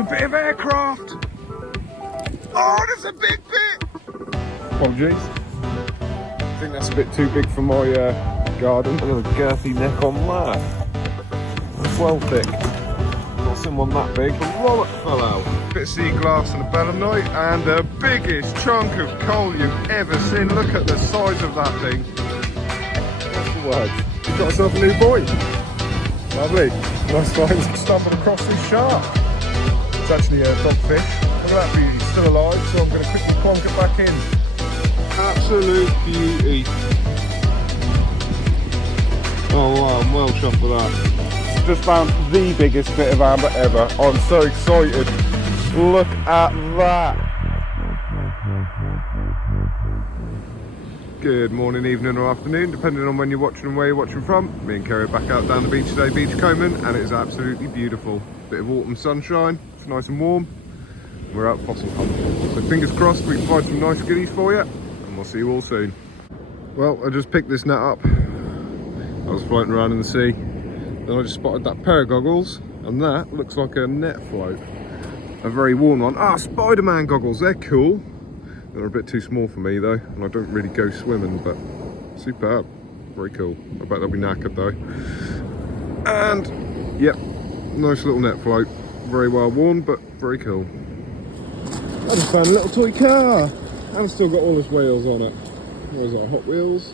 a bit of aircraft. Oh, there's a big bit. Apologies. I think that's a bit too big for my garden. Look at the girthy neck on that. That's well thick. Not someone that big. The wallet fell out. Bit of sea glass and a belemnite, and the biggest chunk of coal you've ever seen. Look at the size of that thing. What's the word? You've got yourself a new boy. Lovely. Nice find. Stumbled across this shark. It's actually a dogfish. Look at that beauty. Still alive, so I'm going to quickly plonk it back in. Absolute beauty. Oh wow, I'm well chuffed with that. Just found the biggest bit of amber ever. I'm so excited. Look at that. Good morning, evening or afternoon, depending on when you're watching and where you're watching from. Me and Kerry are back out down the beach today, beach combing, and it is absolutely beautiful. Bit of autumn sunshine, it's nice and warm. We're out fossil hunting. So fingers crossed we can find some nice goodies for you, and we'll see you all soon. Well, I just picked this net up. I was floating around in the sea. Then I just spotted that pair of goggles, and that looks like a net float. A very worn one. Ah, Spider-Man goggles, they're cool. They're a bit too small for me though, and I don't really go swimming, but superb. Very cool. I bet they'll be knackered though. And, yep, nice little net float. Very well worn, but very cool. I just found a little toy car. And it's still got all its wheels on it. What is that, Hot Wheels?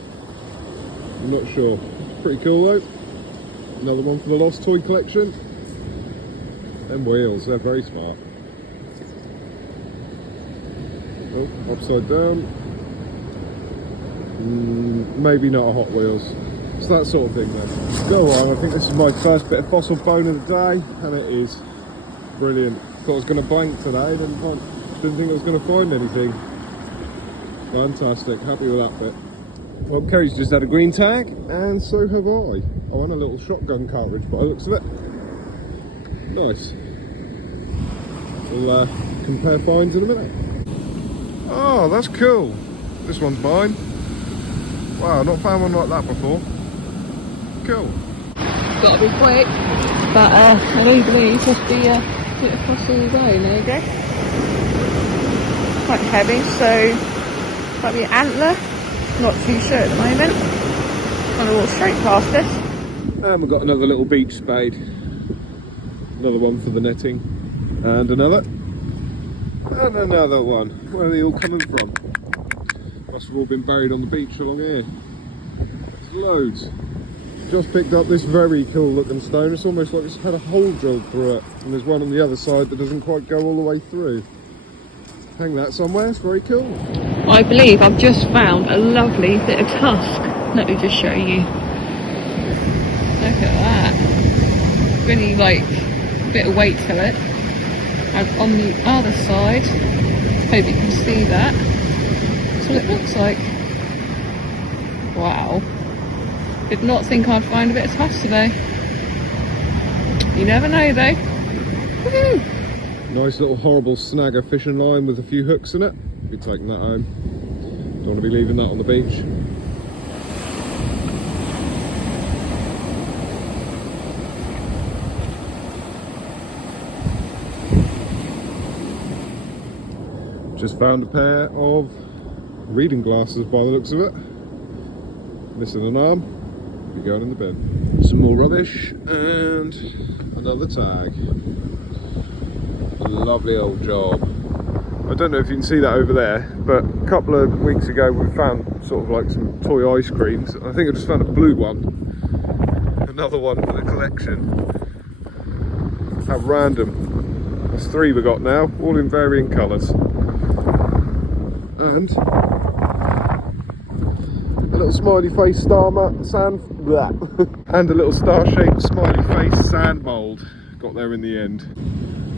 I'm not sure. Pretty cool though. Another one for the Lost Toy collection. Them wheels, they're very smart. Oh, upside down. Maybe not a Hot Wheels. It's that sort of thing then. Go on, I think this is my first bit of fossil bone of the day, and it is brilliant. Thought I was going to blank today, didn't think I was going to find anything. Fantastic, happy with that bit. Well, Kerry's just had a green tag, and so have I. Oh, and a little shotgun cartridge by the looks of it. Nice. We'll compare finds in a minute. Oh, that's cool. This one's mine. Wow, not found one like that before. Cool. Gotta be quick, but I do believe just the bit of fossil bone. There you go. Quite heavy, so might be an antler. Not too sure at the moment. Kind of walk straight past this. And we've got another little beach spade. Another one for the netting. And another. And another one. Where are they all coming from? Must have all been buried on the beach along here. There's loads. Just picked up this very cool looking stone. It's almost like it's had a hole drilled through it. And there's one on the other side that doesn't quite go all the way through. Hang that somewhere, it's very cool. I believe I've just found a lovely bit of tusk. Let me just show you. Look at that. Really like a bit of weight to it. And on the other side, hope you can see that. That's what it looks like. Wow. Did not think I'd find a bit of tusk today. You never know though. Woohoo! Nice little horrible snagger fishing line with a few hooks in it. Be taking that home. Don't want to be leaving that on the beach. Just found a pair of reading glasses by the looks of it. Missing an arm. Be going in the bin. Some more rubbish and another tag. Lovely old job. I don't know if you can see that over there, but a couple of weeks ago we found sort of like some toy ice creams. I think I just found a blue one. Another one for the collection. At random. There's 3 we got now, all in varying colours. And a little smiley face and a little star-shaped smiley face sand mould. Got there in the end.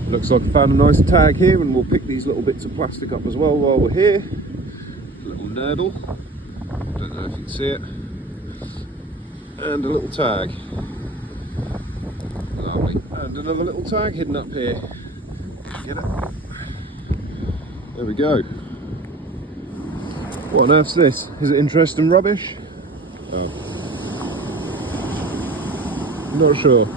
Looks like I found a nice tag here, and we'll pick these little bits of plastic up as well while we're here. A little nurdle. Don't know if you can see it. And a little tag. Lovely. And another little tag hidden up here. Get it? There we go. What on earth's this? Is it interesting rubbish? Oh. Not sure.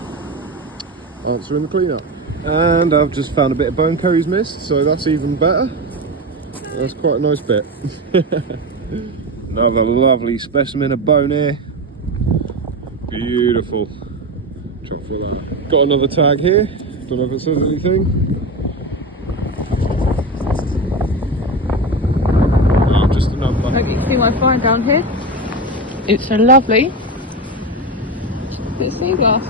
Answering the cleanup. And I've just found a bit of bone Curry's missed, so that's even better. That's quite a nice bit. Another lovely specimen of bone here. Beautiful. Chop for that. Got another tag here. Don't know if it says anything. Oh, just a number. Hope you can see my find down here. It's a lovely bit of sea glass.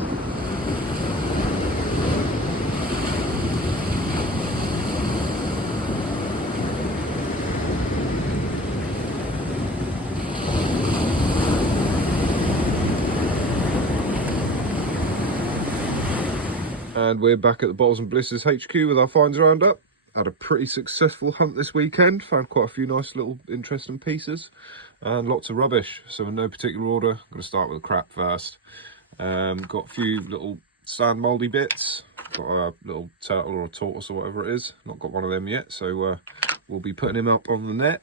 And we're back at the Bottles and Blisters HQ with our finds roundup. Had a pretty successful hunt this weekend. Found quite a few nice little interesting pieces and lots of rubbish. So in no particular order, I'm going to start with the crap first. Got a few little sand mouldy bits. Got a little turtle or a tortoise or whatever it is. Not got one of them yet, so we'll be putting him up on the net.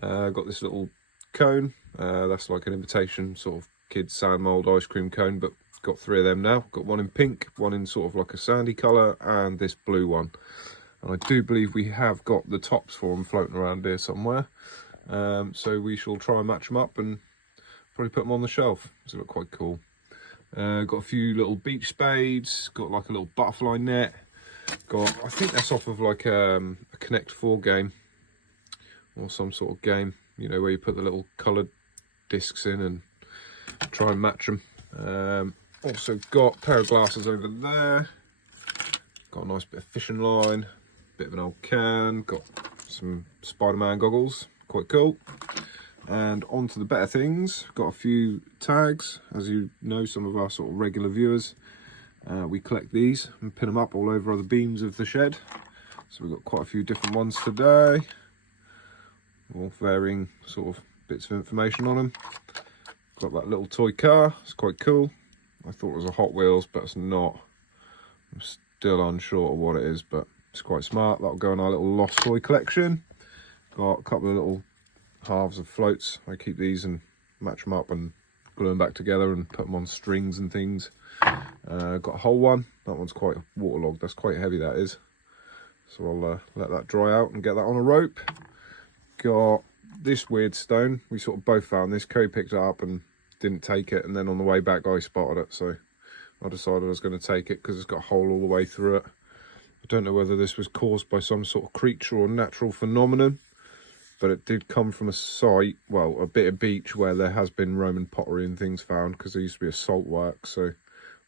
Got this little cone. That's like an imitation sort of kids sand mould ice cream cone, but got 3 of them now. Got one in pink, one in sort of like a sandy colour, and this blue one. And I do believe we have got the tops for them floating around here somewhere. So we shall try and match them up and probably put them on the shelf. They look quite cool. Got a few little beach spades. Got like a little butterfly net. Got, I think that's off of like a Connect 4 game or some sort of game. You know, where you put the little coloured discs in and try and match them. Also got a pair of glasses over there. Got a nice bit of fishing line, bit of an old can. Got some Spider-Man goggles, quite cool. And on to the better things. Got a few tags. As you know, some of our sort of regular viewers, we collect these and pin them up all over the beams of the shed. So we've got quite a few different ones today, all varying sort of bits of information on them. Got that little toy car, it's quite cool. I thought it was a Hot Wheels, but it's not. I'm still unsure of what it is, but it's quite smart. That'll go in our little lost toy collection. Got a couple of little halves of floats. I keep these and match them up and glue them back together and put them on strings and things. Got a whole one. That one's quite waterlogged. That's quite heavy, that is. So I'll let that dry out and get that on a rope. Got this weird stone. We sort of both found this. Kerry picked it up and didn't take it, and then on the way back I spotted it, so I decided I was going to take it because it's got a hole all the way through it. I don't know whether this was caused by some sort of creature or natural phenomenon, but it did come from a site, well, a bit of beach where there has been Roman pottery and things found, because there used to be a salt work. So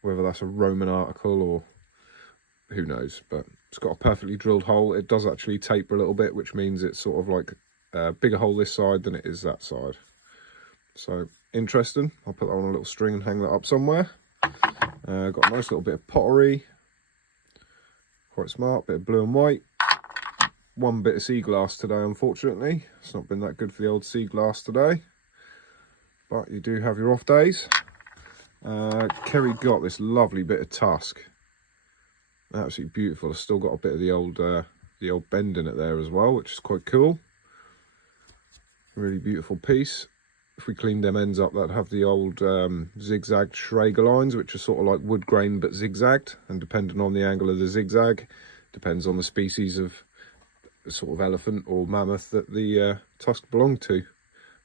whether that's a Roman article or who knows, but it's got a perfectly drilled hole. It does actually taper a little bit, which means it's sort of like a bigger hole this side than it is that side. So interesting. I'll put that on a little string and hang that up somewhere. Got a nice little bit of pottery, quite smart, bit of blue and white. One bit of sea glass today, unfortunately. It's not been that good for the old sea glass today, but you do have your off days. Kerry got this lovely bit of tusk, absolutely beautiful. It's still got a bit of the old bend in it there as well, which is quite cool. Really beautiful piece. If we cleaned them ends up, that'd have the old zigzagged Schrager lines, which are sort of like wood grain but zigzagged, and depending on the angle of the zigzag, depends on the species of sort of elephant or mammoth that the tusk belonged to. And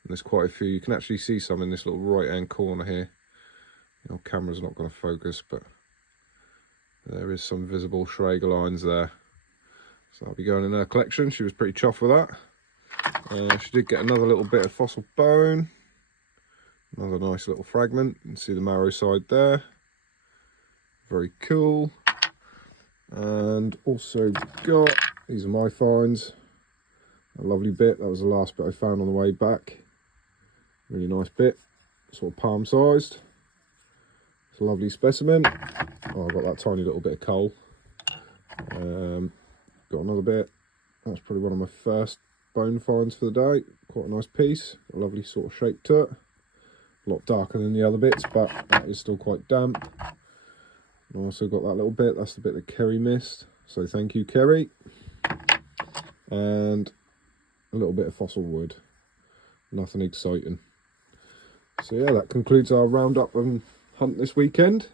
there's quite a few. You can actually see some in this little right hand corner here. The camera's not going to focus, but there is some visible Schrager lines there. So that'll be going in her collection. She was pretty chuffed with that. She did get another little bit of fossil bone. Another nice little fragment. You can see the marrow side there. Very cool. And also got, these are my finds. A lovely bit. That was the last bit I found on the way back. Really nice bit. Sort of palm sized. It's a lovely specimen. Oh, I got that tiny little bit of coal. Got another bit. That's probably one of my first bone finds for the day. Quite a nice piece. A lovely sort of shape to it. A lot darker than the other bits, but that is still quite damp. And I also got that little bit. That's the bit that Kerry missed. So thank you, Kerry. And a little bit of fossil wood. Nothing exciting. So yeah, that concludes our roundup and hunt this weekend.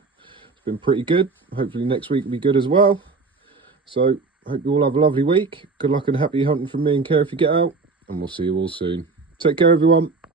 It's been pretty good. Hopefully next week will be good as well. So hope you all have a lovely week. Good luck and happy hunting from me and Kerry if you get out, and we'll see you all soon. Take care, everyone.